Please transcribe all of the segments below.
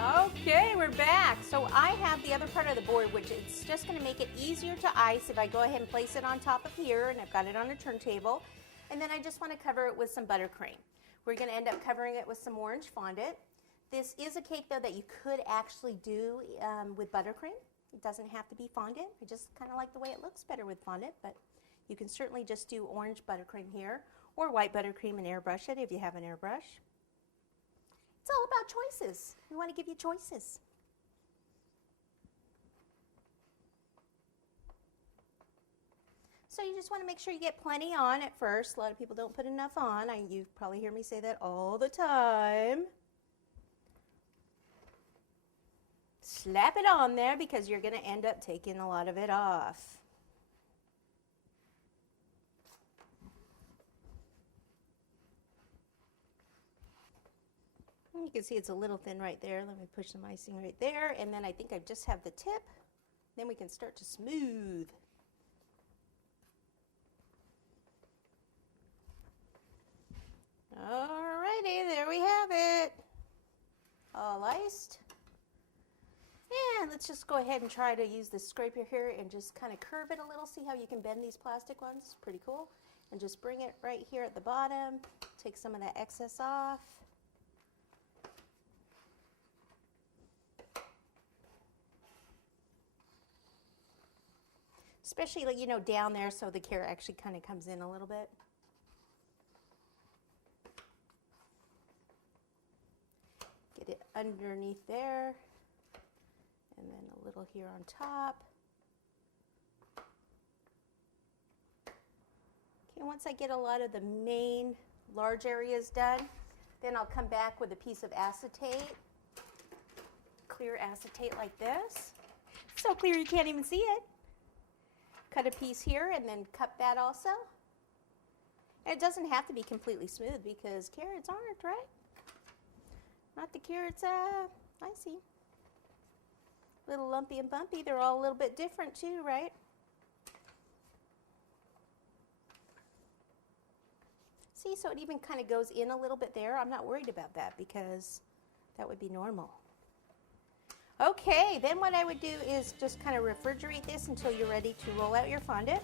Okay, we're back. So I have the other part of the board, which is just going to make it easier to ice if I go ahead and place it on top of here, and I've got it on a turntable. And then I just want to cover it with some buttercream. We're going to end up covering it with some orange fondant. This is a cake, though, that you could actually do with buttercream. It doesn't have to be fondant. I just kind of like the way it looks better with fondant, but you can certainly just do orange buttercream here, or white buttercream and airbrush it if you have an airbrush. It's all about choices. We want to give you choices. So you just want to make sure you get plenty on at first. A lot of people don't put enough on. You probably hear me say that all the time. Slap it on there because you're going to end up taking a lot of it off. You can see it's a little thin right there. Let me push some icing right there, and then I think I just have the tip. Then we can start to smooth. Alrighty, there we have it. All iced. And let's just go ahead and try to use this scraper here and just kind of curve it a little. See how you can bend these plastic ones? It's pretty cool. And just bring it right here at the bottom. Take some of that excess off. Especially, you know, down there so the carrot actually kind of comes in a little bit. Get it underneath there. And then a little here on top. Okay, once I get a lot of the main large areas done, then I'll come back with a piece of acetate. Clear acetate like this. So clear you can't even see it. Cut a piece here and then cut that also. And it doesn't have to be completely smooth because carrots aren't, right? Not the carrots, icy. Little lumpy and bumpy. They're all a little bit different too, right? See, so it even kind of goes in a little bit there. I'm not worried about that because that would be normal. Okay, then what I would do is just kind of refrigerate this until you're ready to roll out your fondant.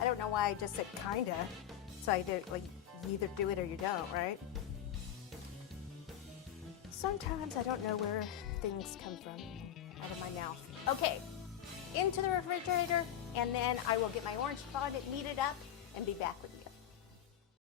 I don't know why I just said kinda. So I did, like, you either do it or you don't, right? Sometimes I don't know where things come from out of my mouth. Okay, into the refrigerator, and then I will get my orange fondant kneaded up and be back with you.